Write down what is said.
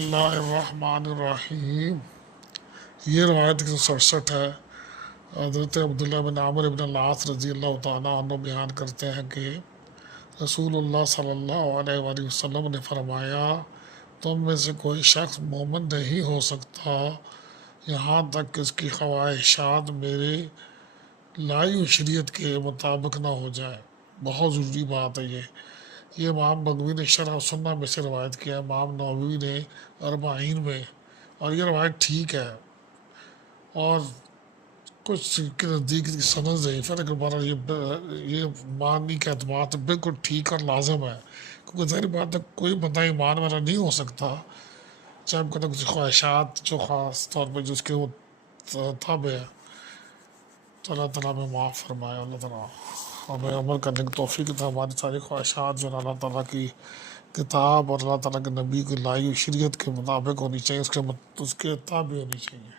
اللہ الرحمن الرحیم۔ یہ روایت 167 ہے۔ حضرت عبداللہ بن عامر بن العاص رضی اللہ تعالیٰ عنہ بیان کرتے ہیں کہ رسول اللہ صلی اللہ علیہ وآلہ وسلم نے فرمایا، تم میں سے کوئی شخص مومن نہیں ہو سکتا یہاں تک کہ اس کی خواہشات میرے لائی ہوئی شریعت کے مطابق نہ ہو جائے۔ بہت ضروری بات ہے یہ امام بغوی نے شرح سنہ میں سے روایت کیا ہے، امام نووی نے اربعین میں، اور یہ روایت ٹھیک ہے، اور کچھ کے نزدیک کی سند ضعیف ہے، لیکن بہرحال یہ معنی کے اعتبار سے بالکل ٹھیک اور لازم ہے، کیونکہ ظاہر بات ہے کوئی بندہ ایمان والا نہیں ہو سکتا چاہے کچھ کچھ خواہشات جو خاص طور پہ جس کے وہ تابع ہے۔ تو اللہ تعالیٰ ہمیں معاف فرمائے، اللہ تعالیٰ ہمیں عمل کرنے کی توفیق دے، ہماری ساری خواہشات جو اللہ تعالیٰ کی کتاب اور اللہ تعالیٰ کے نبی کی لائی ہوئی شریعت کے مطابق ہونی چاہیے، اس کے تابع ہونی چاہیے۔